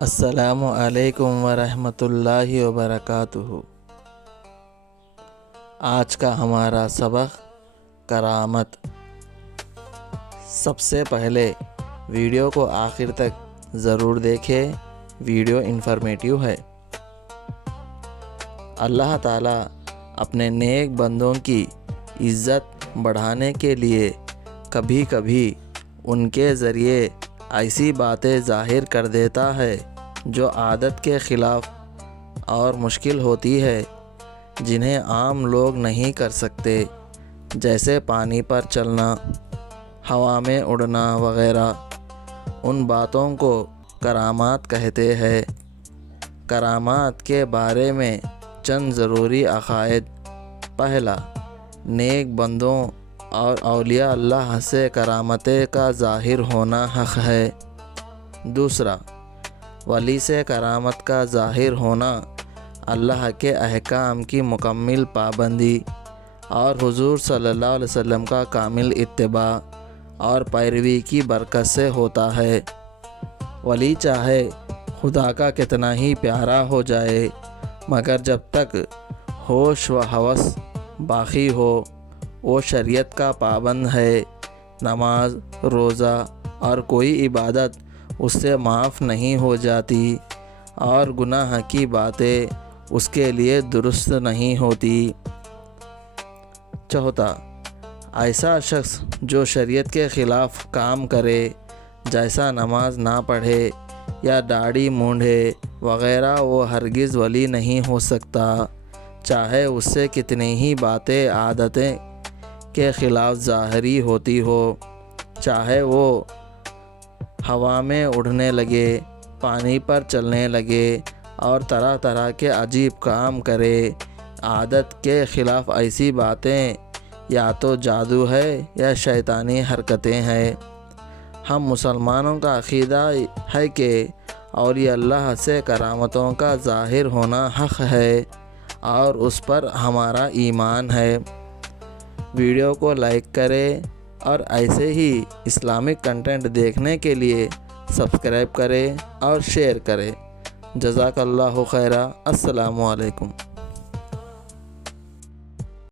السلام علیکم ورحمۃ اللہ وبرکاتہ۔ آج کا ہمارا سبق کرامت۔ سب سے پہلے ویڈیو کو آخر تک ضرور دیکھیں، ویڈیو انفارمیٹیو ہے۔ اللہ تعالیٰ اپنے نیک بندوں کی عزت بڑھانے کے لیے کبھی کبھی ان کے ذریعے ایسی باتیں ظاہر کر دیتا ہے جو عادت کے خلاف اور مشکل ہوتی ہے، جنہیں عام لوگ نہیں کر سکتے، جیسے پانی پر چلنا، ہوا میں اڑنا وغیرہ۔ ان باتوں کو کرامات کہتے ہیں۔ کرامات کے بارے میں چند ضروری عقائد۔ پہلا، نیک بندوں اور اولیاء اللہ سے کرامتیں کا ظاہر ہونا حق ہے۔ دوسرا، ولی سے کرامت کا ظاہر ہونا اللہ کے احکام کی مکمل پابندی اور حضور صلی اللہ علیہ وسلم کا کامل اتباع اور پیروی کی برکت سے ہوتا ہے۔ ولی چاہے خدا کا کتنا ہی پیارا ہو جائے، مگر جب تک ہوش و حواس باقی ہو، وہ شریعت کا پابند ہے۔ نماز، روزہ اور کوئی عبادت اس سے معاف نہیں ہو جاتی، اور گناہ کی باتیں اس کے لیے درست نہیں ہوتی۔ چوتھا، ایسا شخص جو شریعت کے خلاف کام کرے، جیسا نماز نہ پڑھے یا داڑھی مونڈھے وغیرہ، وہ ہرگز ولی نہیں ہو سکتا، چاہے اس سے کتنی ہی باتیں عادتیں کے خلاف ظاہری ہوتی ہو، چاہے وہ ہوا میں اڑنے لگے، پانی پر چلنے لگے اور طرح طرح کے عجیب کام کرے۔ عادت کے خلاف ایسی باتیں یا تو جادو ہے یا شیطانی حرکتیں ہیں۔ ہم مسلمانوں کا عقیدہ ہے کہ اولیاء اللہ سے کرامتوں کا ظاہر ہونا حق ہے اور اس پر ہمارا ایمان ہے۔ ویڈیو کو لائک کریں اور ایسے ہی اسلامک کنٹینٹ دیکھنے کے لیے سبسکرائب کریں اور شیئر کریں۔ جزاک اللہ خیرا۔ السلام علیکم۔